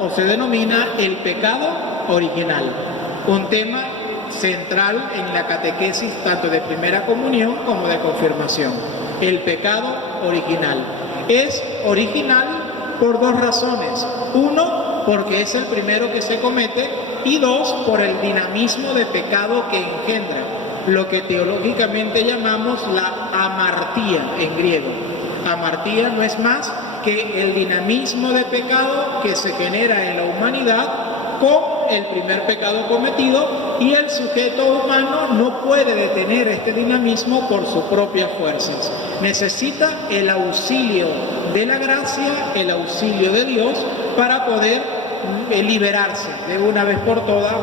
o se denomina el pecado original, un tema central en la catequesis tanto de primera comunión como de confirmación. El pecado original es original por dos razones: uno, porque es el primero que se comete, y dos, por el dinamismo de pecado que engendra, lo que teológicamente llamamos la amartía en griego. Amartía no es más que el dinamismo de pecado que se genera en la humanidad con el primer pecado cometido, y el sujeto humano no puede detener este dinamismo por sus propias fuerzas. Necesita el auxilio de la gracia, el auxilio de Dios, para poder liberarse de una vez por todas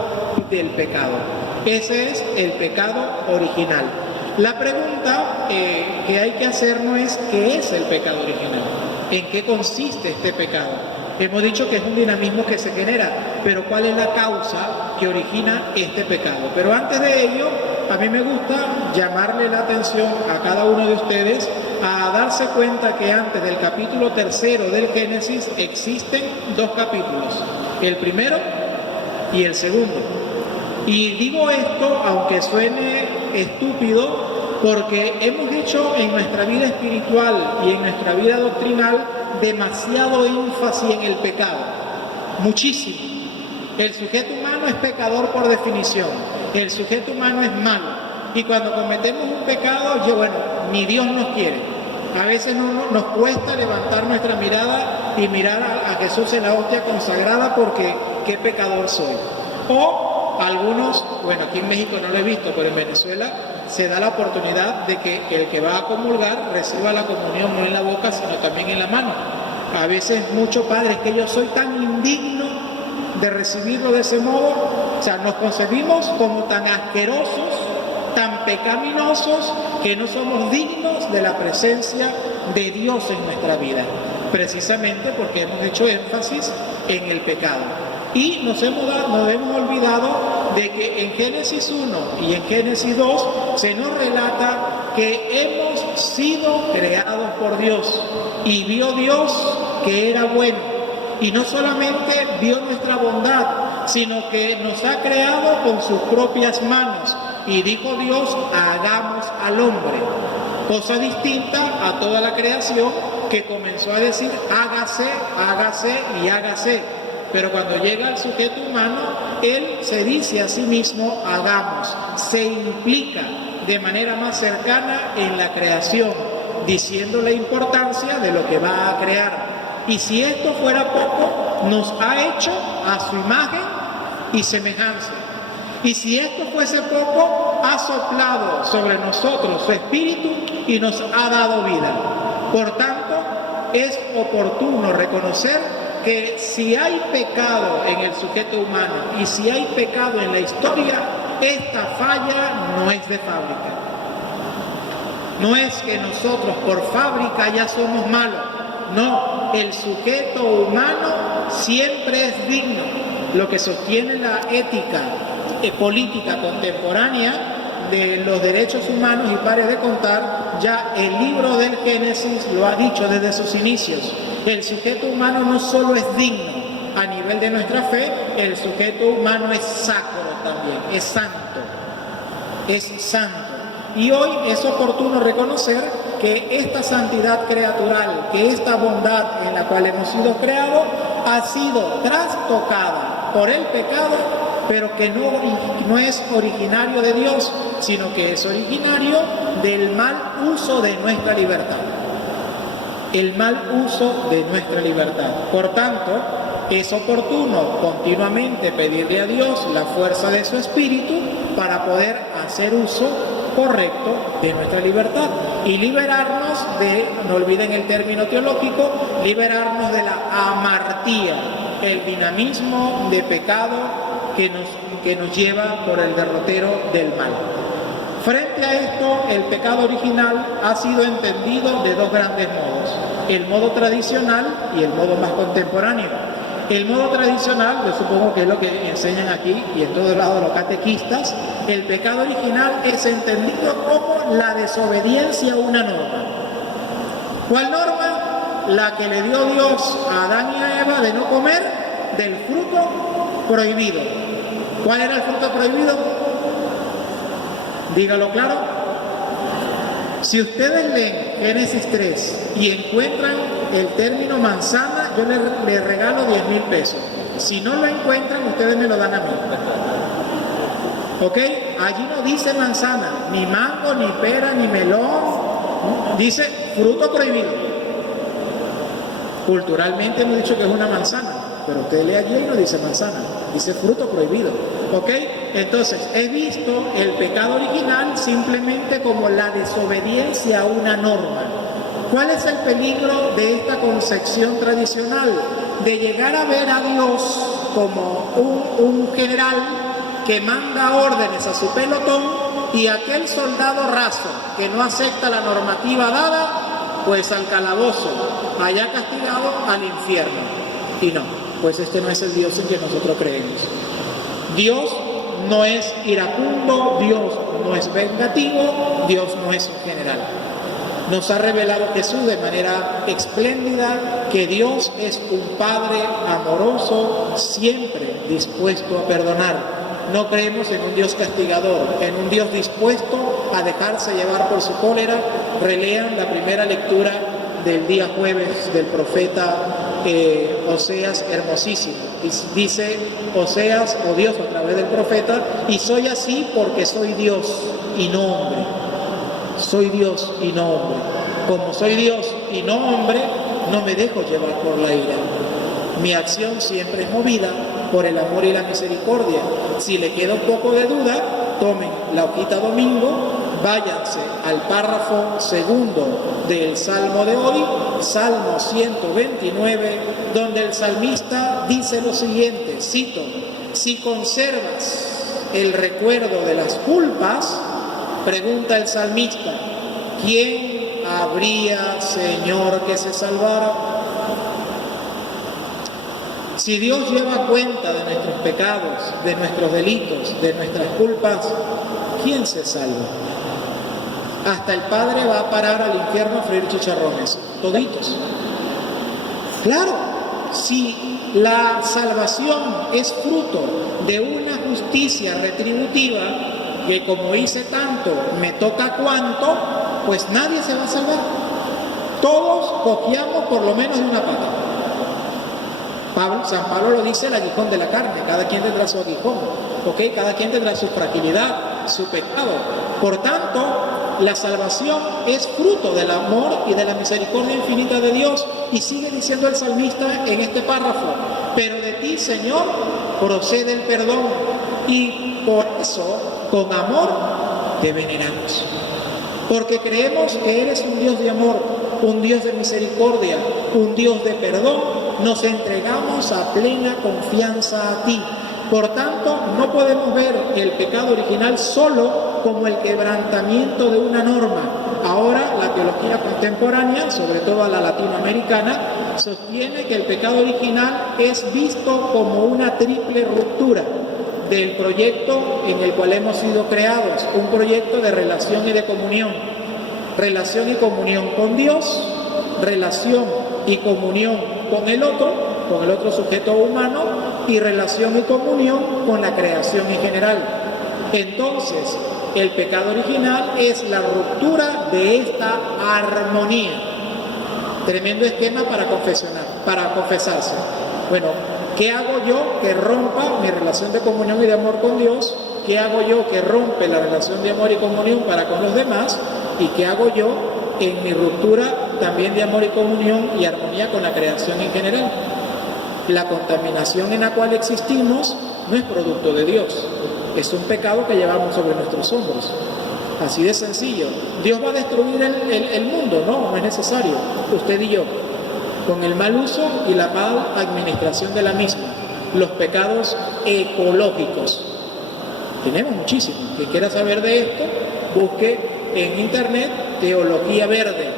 del pecado. Ese es el pecado original. La pregunta que hay que hacernos es: ¿qué es el pecado original? ¿En qué consiste este pecado? Hemos dicho que es un dinamismo que se genera, pero ¿cuál es la causa que origina este pecado? Pero antes de ello, a mí me gusta llamarle la atención a cada uno de ustedes a darse cuenta que antes del capítulo 3 del Génesis existen dos capítulos, el primero y el segundo. Y digo esto aunque suene estúpido, porque hemos hecho en nuestra vida espiritual y en nuestra vida doctrinal demasiado énfasis en el pecado, muchísimo. El sujeto humano es pecador por definición, el sujeto humano es malo, y cuando cometemos un pecado, ni Dios nos quiere. A veces nos cuesta levantar nuestra mirada y mirar a Jesús en la hostia consagrada, porque qué pecador soy. O algunos, aquí en México no lo he visto, pero en Venezuela se da la oportunidad de que el que va a comulgar reciba la comunión no en la boca, sino también en la mano. A veces muchos padres: que yo soy tan indigno de recibirlo de ese modo. O sea, nos concebimos como tan asquerosos, tan pecaminosos, que no somos dignos de la presencia de Dios en nuestra vida, precisamente porque hemos hecho énfasis en el pecado. Y nos hemos olvidado de que en Génesis 1 y en Génesis 2 se nos relata que hemos sido creados por Dios, y vio Dios que era bueno. Y no solamente vio nuestra bondad, sino que nos ha creado con sus propias manos. Y dijo Dios: hagamos al hombre. Cosa distinta a toda la creación, que comenzó a decir: hágase, hágase y hágase. Pero cuando llega el sujeto humano, él se dice a sí mismo: hagamos. Se implica de manera más cercana en la creación, diciendo la importancia de lo que va a crear. Y si esto fuera poco, nos ha hecho a su imagen y semejanza. Y si esto fuese poco, ha soplado sobre nosotros su espíritu y nos ha dado vida. Por tanto, es oportuno reconocer que si hay pecado en el sujeto humano y si hay pecado en la historia, esta falla no es de fábrica. No es que nosotros por fábrica ya somos malos. No, el sujeto humano siempre es digno. Lo que sostiene la ética política contemporánea de los derechos humanos, y pare de contar, ya el libro del Génesis lo ha dicho desde sus inicios. El sujeto humano no solo es digno a nivel de nuestra fe, el sujeto humano es sacro también, es santo, es santo. Y hoy es oportuno reconocer que esta santidad creatural, que esta bondad en la cual hemos sido creados, ha sido trastocada por el pecado, pero que no es originario de Dios, sino que es originario del mal uso de nuestra libertad. El mal uso de nuestra libertad. Por tanto, es oportuno continuamente pedirle a Dios la fuerza de su espíritu para poder hacer uso correcto de nuestra libertad y liberarnos de, no olviden el término teológico, liberarnos de la amartía, el dinamismo de pecado que nos lleva por el derrotero del mal. Frente a esto, el pecado original ha sido entendido de dos grandes modos: el modo tradicional y el modo más contemporáneo. El modo tradicional, yo supongo que es lo que enseñan aquí y en todos lados los catequistas, el pecado original es entendido como la desobediencia a una norma. ¿Cuál norma? La que le dio Dios a Adán y a Eva de no comer del fruto prohibido. ¿Cuál era el fruto prohibido? Dígalo claro. Si ustedes leen Génesis 3 y encuentran el término manzana, yo les regalo 10,000 pesos. Si no lo encuentran, ustedes me lo dan a mí. ¿Ok? Allí no dice manzana, ni mango, ni pera, ni melón. Dice fruto prohibido. Culturalmente hemos dicho que es una manzana, pero usted lee allí y no dice manzana, dice fruto prohibido. ¿Ok? Entonces, he visto el pecado original simplemente como la desobediencia a una norma. ¿Cuál es el peligro de esta concepción tradicional? De llegar a ver a Dios como un general que manda órdenes a su pelotón, y aquel soldado raso que no acepta la normativa dada, pues al calabozo, allá castigado al infierno. Y no, pues este no es el Dios en que nosotros creemos. Dios no es iracundo, Dios no es vengativo, Dios no es un general. Nos ha revelado Jesús de manera espléndida que Dios es un Padre amoroso, siempre dispuesto a perdonar. No creemos en un Dios castigador, en un Dios dispuesto a dejarse llevar por su cólera. Relean la primera lectura del día jueves del profeta Oseas, hermosísimo. Dice Oseas, o Dios a través del profeta: y soy así porque soy Dios y no hombre. Soy Dios y no hombre. Como soy Dios y no hombre, no me dejo llevar por la ira. Mi acción siempre es movida por el amor y la misericordia. Si le queda un poco de duda, tomen la hojita domingo, váyanse al párrafo segundo del Salmo de hoy, Salmo 129, donde el salmista dice lo siguiente, cito: si conservas el recuerdo de las culpas, pregunta el salmista, ¿quién habría, Señor, que se salvara? Si Dios lleva cuenta de nuestros pecados, de nuestros delitos, de nuestras culpas, ¿quién se salva? Hasta el Padre va a parar al infierno a freír chicharrones, toditos. Claro, si la salvación es fruto de una justicia retributiva, que como hice tanto, me toca cuanto, pues nadie se va a salvar. Todos cojeamos por lo menos de una pata. San Pablo lo dice, el aguijón de la carne, cada quien tendrá su aguijón, ¿ok? Cada quien tendrá su fragilidad, su pecado. Por tanto, la salvación es fruto del amor y de la misericordia infinita de Dios. Y sigue diciendo el salmista en este párrafo: pero de ti, Señor, procede el perdón, y por eso, con amor, te veneramos. Porque creemos que eres un Dios de amor, un Dios de misericordia, un Dios de perdón. Nos entregamos a plena confianza a ti. Por tanto, no podemos ver el pecado original solo como el quebrantamiento de una norma. Ahora, la teología contemporánea, sobre todo la latinoamericana, sostiene que el pecado original es visto como una triple ruptura del proyecto en el cual hemos sido creados, un proyecto de relación y de comunión. Relación y comunión con Dios, relación y comunión con el otro sujeto humano, y relación y comunión con la creación en general. Entonces, el pecado original es la ruptura de esta armonía. Tremendo esquema para confesarse. Bueno, ¿qué hago yo que rompa mi relación de comunión y de amor con Dios? ¿Qué hago yo que rompe la relación de amor y comunión para con los demás? ¿Y qué hago yo en mi ruptura también de amor y comunión y armonía con la creación en general? La contaminación en la cual existimos no es producto de Dios, es un pecado que llevamos sobre nuestros hombros. Así de sencillo. Dios va a destruir el mundo, no es necesario. Usted y yo, con el mal uso y la mal administración de la misma. Los pecados ecológicos. Tenemos muchísimos. Quien quiera saber de esto, busque en internet teología verde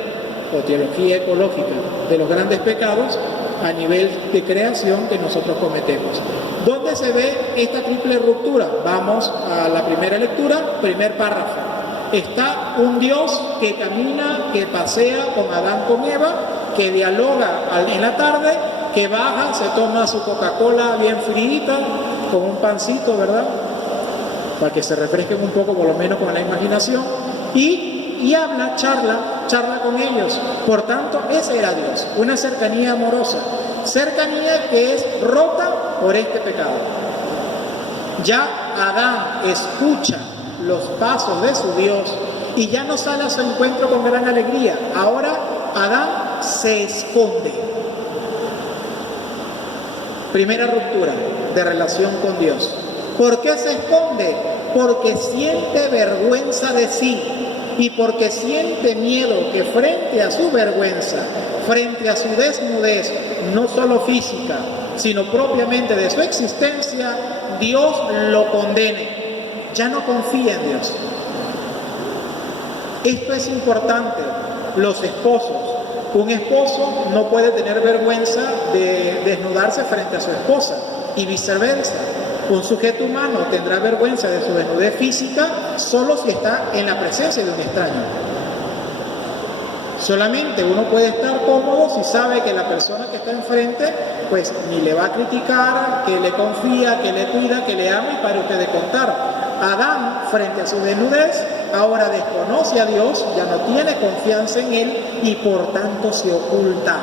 o teología ecológica de los grandes pecados a nivel de creación que nosotros cometemos. ¿Dónde se ve esta triple ruptura? Vamos a la primera lectura, primer párrafo. Está un Dios que camina, que pasea con Adán, con Eva, que dialoga en la tarde, que baja, se toma su Coca-Cola bien frita, con un pancito, ¿verdad? Para que se refresquen un poco, por lo menos con la imaginación, y habla, charla con ellos. Por tanto, ese era Dios, una cercanía amorosa, cercanía que es rota por este pecado. Ya Adán escucha los pasos de su Dios y ya no sale a su encuentro con gran alegría. Ahora Adán se esconde. Primera ruptura de relación con Dios. ¿Por qué se esconde? Porque siente vergüenza de sí y porque siente miedo que frente a su vergüenza, frente a su desnudez, no solo física, sino propiamente de su existencia, Dios lo condene. Ya no confía en Dios. Esto es importante. Los esposos. Un esposo no puede tener vergüenza de desnudarse frente a su esposa y viceversa. Un sujeto humano tendrá vergüenza de su desnudez física solo si está en la presencia de un extraño. Solamente uno puede estar cómodo si sabe que la persona que está enfrente pues ni le va a criticar, que le confía, que le cuida, que le ama y para usted de contar. Adán, frente a su desnudez, ahora desconoce a Dios, ya no tiene confianza en Él y por tanto se oculta.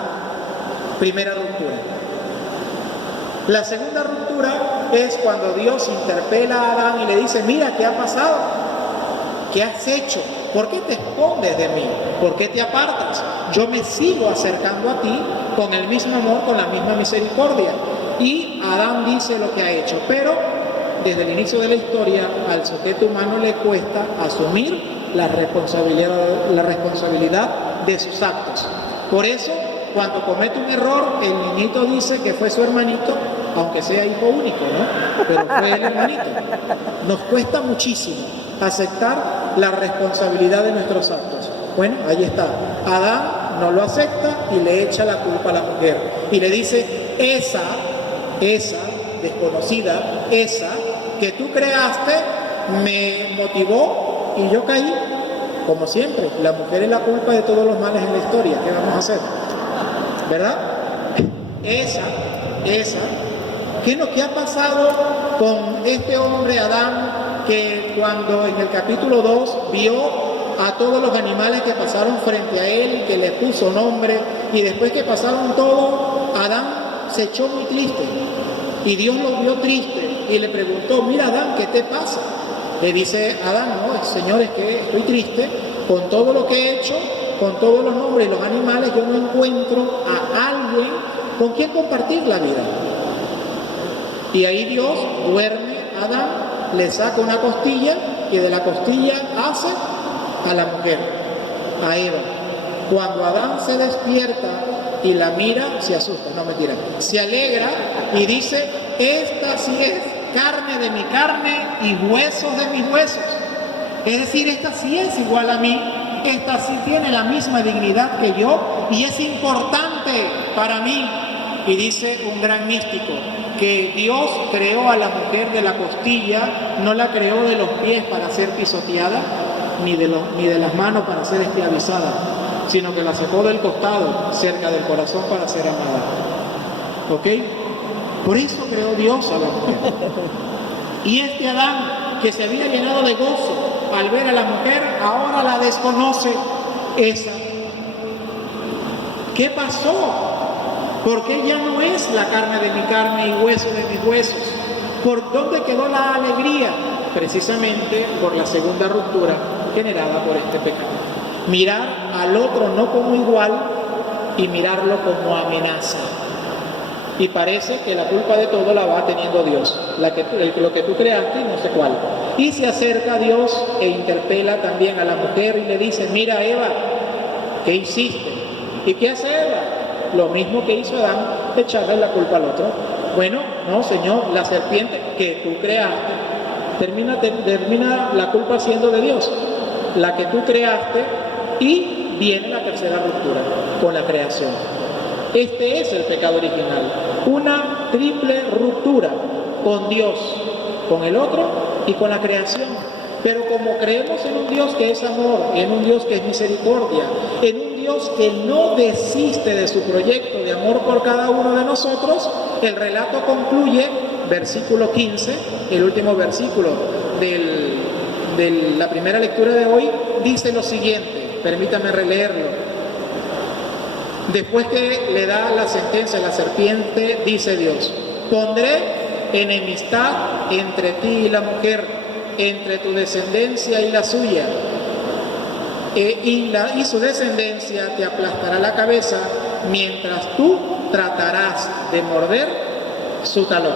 Primera ruptura. La segunda ruptura es cuando Dios interpela a Adán y le dice, mira, ¿qué ha pasado? ¿Qué has hecho? ¿Por qué te escondes de mí? ¿Por qué te apartas? Yo me sigo acercando a ti con el mismo amor, con la misma misericordia. Y Adán dice lo que ha hecho, pero desde el inicio de la historia al sujeto humano le cuesta asumir la responsabilidad de sus actos. Por eso, cuando comete un error, el niñito dice que fue su hermanito, aunque sea hijo único, ¿no? Pero fue el hermanito. Nos cuesta muchísimo aceptar la responsabilidad de nuestros actos. Bueno, ahí está. Adán no lo acepta y le echa la culpa a la mujer. Y le dice, esa desconocida, esa que tú creaste, me motivó y yo caí. Como siempre, la mujer es la culpa de todos los males en la historia. ¿Qué vamos a hacer? ¿Verdad? Esa, ¿qué es lo que ha pasado con este hombre Adán, que cuando en el capítulo 2 vio a todos los animales que pasaron frente a él, que le puso nombre, y después que pasaron todo, Adán se echó muy triste, y Dios lo vio triste, y le preguntó, mira Adán, ¿qué te pasa? Le dice Adán, no, Señor, es que estoy triste, con todo lo que he hecho, con todos los nombres y los animales, yo no encuentro a alguien con quien compartir la vida. Y ahí Dios duerme a Adán, le saca una costilla y de la costilla hace a la mujer, a Eva. Cuando Adán se despierta y la mira, se asusta, no mentira, se alegra y dice, esta sí es carne de mi carne y huesos de mis huesos. Es decir, esta sí es igual a mí, esta sí tiene la misma dignidad que yo y es importante para mí. Y dice un gran místico que Dios creó a la mujer de la costilla, no la creó de los pies para ser pisoteada, ni de las manos para ser esclavizada, sino que la sacó del costado, cerca del corazón, para ser amada. ¿Ok? Por eso creó Dios a la mujer. Y este Adán, que se había llenado de gozo al ver a la mujer, ahora la desconoce esa. ¿Qué pasó? Porque ella no es la carne de mi carne y hueso de mis huesos. ¿Por dónde quedó la alegría? Precisamente por la segunda ruptura generada por este pecado. Mirar al otro no como igual y mirarlo como amenaza. Y parece que la culpa de todo la va teniendo Dios, lo que tú creaste y no sé cuál. Y se acerca a Dios e interpela también a la mujer y le dice, mira Eva, ¿qué hiciste? ¿Y qué hace Eva? Lo mismo que hizo Adán, echarle la culpa al otro. Bueno, no, Señor, la serpiente que tú creaste, termina la culpa siendo de Dios, la que tú creaste, y viene la tercera ruptura con la creación. Este es el pecado original, una triple ruptura con Dios, con el otro y con la creación. Pero como creemos en un Dios que es amor, en un Dios que es misericordia, en un Dios que no desiste de su proyecto de amor por cada uno de nosotros, el relato concluye, versículo 15, el último versículo de la primera lectura de hoy, dice lo siguiente, permítame releerlo. Después que le da la sentencia a la serpiente, dice Dios: pondré enemistad entre ti y la mujer, entre tu descendencia y la suya, y su descendencia te aplastará la cabeza, mientras tú tratarás de morder su talón.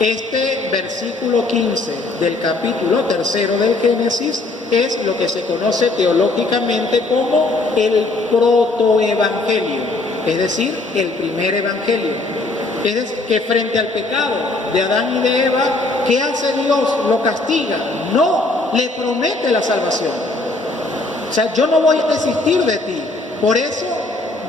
Este versículo 15 del capítulo 3 del Génesis es lo que se conoce teológicamente como el protoevangelio, es decir, el primer evangelio. Es decir, que frente al pecado de Adán y de Eva, ¿qué hace Dios? ¿Lo castiga? No, le promete la salvación. O sea, yo no voy a desistir de ti, por eso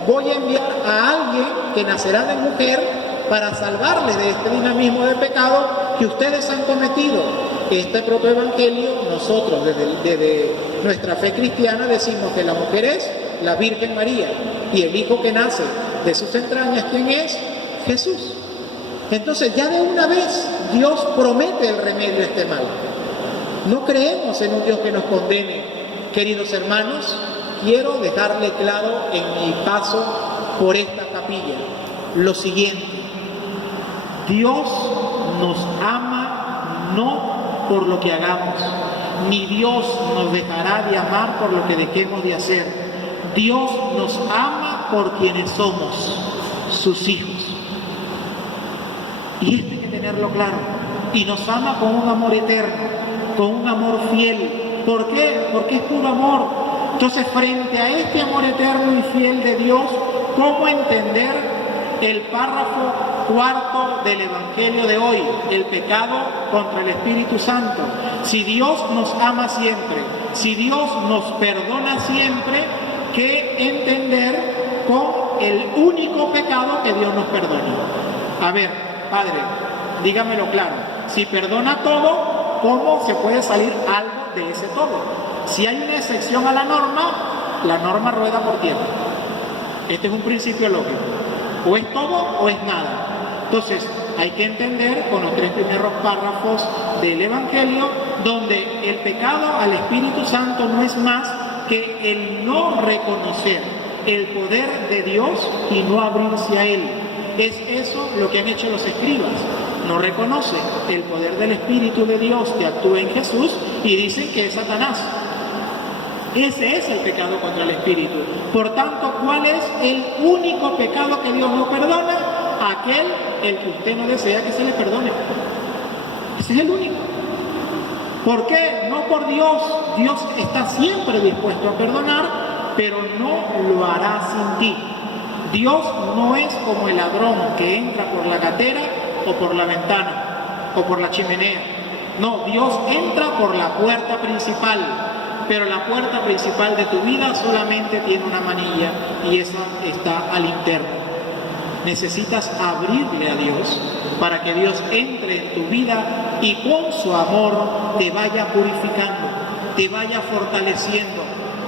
voy a enviar a alguien que nacerá de mujer para salvarles de este dinamismo de pecado que ustedes han cometido. Este protoevangelio, nosotros desde nuestra fe cristiana decimos que la mujer es la Virgen María y el hijo que nace de sus entrañas, ¿quién es? Jesús. Entonces ya de una vez Dios promete el remedio a este mal. No creemos en un Dios que nos condene. Queridos hermanos, quiero dejarle claro en mi paso por esta capilla lo siguiente: Dios nos ama no por lo que hagamos, ni Dios nos dejará de amar por lo que dejemos de hacer. Dios nos ama por quienes somos, sus hijos. Y esto hay que tenerlo claro. Y nos ama con un amor eterno, con un amor fiel. ¿Por qué? Porque es puro amor. Entonces, frente a este amor eterno y fiel de Dios, ¿cómo entender el párrafo cuarto del Evangelio de hoy? El pecado contra el Espíritu Santo. Si Dios nos ama siempre, si Dios nos perdona siempre, ¿qué entender con el único pecado que Dios nos perdona? A ver, Padre, dígamelo claro. Si perdona todo, ¿cómo se puede salir algo de ese todo? Si hay una excepción a la norma rueda por tierra. Este es un principio lógico. O es todo o es nada. Entonces, hay que entender con los 3 primeros párrafos del Evangelio, donde el pecado al Espíritu Santo no es más que el no reconocer el poder de Dios y no abrirse a Él. Es eso lo que han hecho los escribas. No reconocen el poder del Espíritu de Dios que actúa en Jesús y dicen que es Satanás. Ese es el pecado contra el Espíritu. Por tanto, ¿cuál es el único pecado que Dios no perdona? Aquel el que usted no desea que se le perdone. Ese es el único. ¿Por qué? No por Dios. Dios está siempre dispuesto a perdonar, pero no lo hará sin ti. Dios no es como el ladrón que entra por la gatera o por la ventana o por la chimenea. No, Dios entra por la puerta principal. Pero la puerta principal de tu vida solamente tiene una manilla y esa está al interno. Necesitas abrirle a Dios para que Dios entre en tu vida y con su amor te vaya purificando, te vaya fortaleciendo.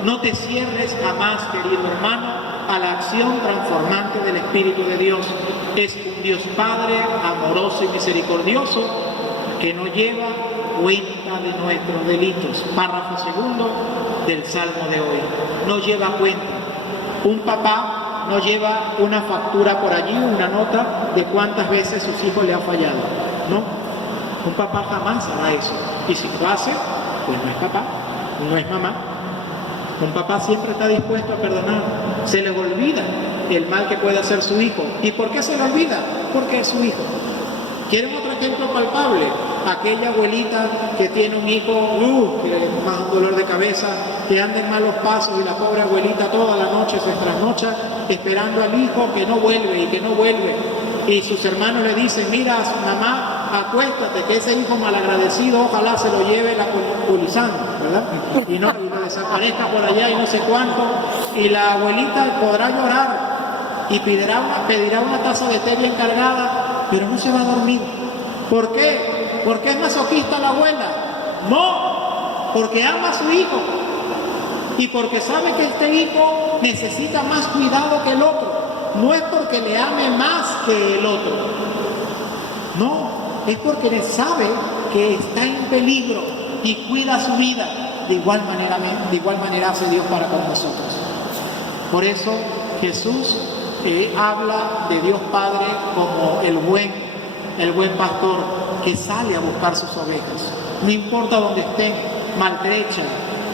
No te cierres jamás, querido hermano, a la acción transformante del Espíritu de Dios. Es un Dios Padre amoroso y misericordioso que no lleva cuenta de nuestros delitos. Párrafo segundo del Salmo de hoy. No lleva cuenta. Un papá no lleva una factura por allí, una nota de cuántas veces sus hijos le han fallado. No. Un papá jamás hará eso. Y si lo hace, pues no es papá, no es mamá. Un papá siempre está dispuesto a perdonar. Se le olvida el mal que puede hacer su hijo. ¿Y por qué se le olvida? Porque es su hijo. ¿Quieren otro ejemplo palpable? Aquella abuelita que tiene un hijo, que más un dolor de cabeza, que anda en malos pasos y la pobre abuelita toda la noche se trasnocha esperando al hijo que no vuelve y que no vuelve. Y sus hermanos le dicen: mira, mamá, acuéstate, que ese hijo malagradecido ojalá se lo lleve la polizán, ¿verdad? Y lo desaparezca por allá y no sé cuánto. Y la abuelita podrá llorar y pedirá una taza de té bien cargada, pero no se va a dormir. ¿Por qué? ¿Porque es masoquista la abuela? No, porque ama a su hijo. y porque sabe que este hijo necesita más cuidado que el otro. No es porque le ame más que el otro, no, es porque sabe que está en peligro y cuida su vida. De igual manera hace Dios para con nosotros. Por eso Jesús habla de Dios Padre como el buen pastor que sale a buscar sus ovejas. No importa dónde estén, maltrechas,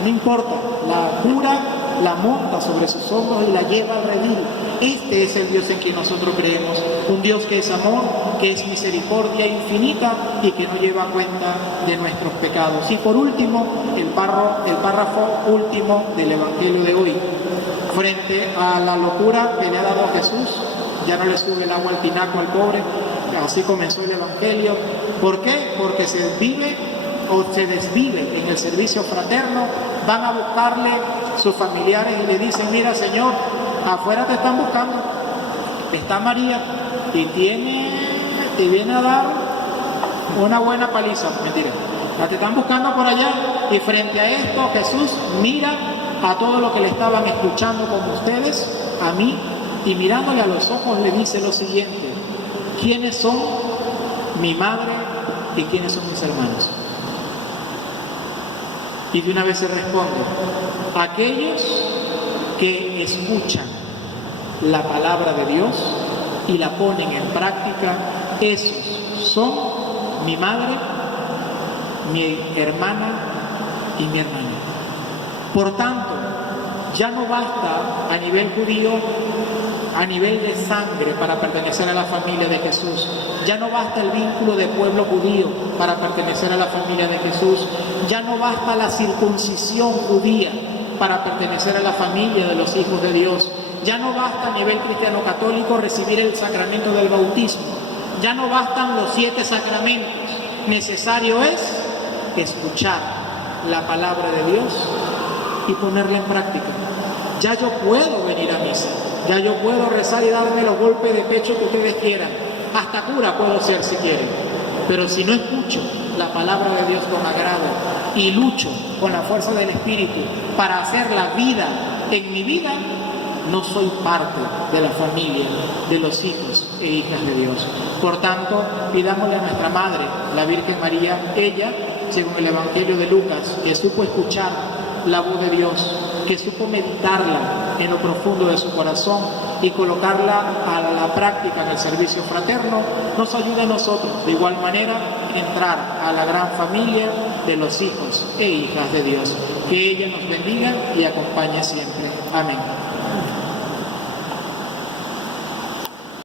no importa, la cura, la monta sobre sus hombros y la lleva al redil. Este es el Dios en quien nosotros creemos, un Dios que es amor, que es misericordia infinita y que no lleva cuenta de nuestros pecados. Y por último, el párrafo último del Evangelio de hoy. Frente a la locura que le ha dado Jesús, ya no le sube el agua al tinaco al pobre, así comenzó el Evangelio. ¿Por qué? Porque se desvive en el servicio fraterno, van a buscarle sus familiares y le dicen: mira, Señor, afuera te están buscando, está María y te viene a dar una buena paliza. Mentira, te están buscando por allá. Y frente a esto Jesús mira a todos los que le estaban escuchando como ustedes, a mí, y mirándole a los ojos le dice lo siguiente: ¿quiénes son mi madre y quiénes son mis hermanos? Y de una vez se responde: aquellos que escuchan la palabra de Dios y la ponen en práctica, esos son mi madre, mi hermana y mi hermano. Por tanto, ya no basta a nivel judío, a nivel de sangre, para pertenecer a la familia de Jesús. Ya no basta el vínculo de pueblo judío para pertenecer a la familia de Jesús. Ya no basta la circuncisión judía para pertenecer a la familia de los hijos de Dios. Ya no basta a nivel cristiano católico recibir el sacramento del bautismo. Ya no bastan los 7 sacramentos. Necesario es escuchar la palabra de Dios y ponerla en práctica. Ya yo puedo venir a misa, ya yo puedo rezar y darme los golpes de pecho que ustedes quieran, hasta cura puedo ser si quieren, pero si no escucho la palabra de Dios con agrado y lucho con la fuerza del Espíritu para hacer la vida en mi vida, no soy parte de la familia, de los hijos e hijas de Dios. Por tanto, pidámosle a nuestra Madre, la Virgen María, ella, según el Evangelio de Lucas, que supo escuchar la voz de Dios, que supo meditarla en lo profundo de su corazón y colocarla a la práctica en el servicio fraterno, nos ayude a nosotros de igual manera a entrar a la gran familia de los hijos e hijas de Dios. Que ella nos bendiga y acompañe siempre. Amén.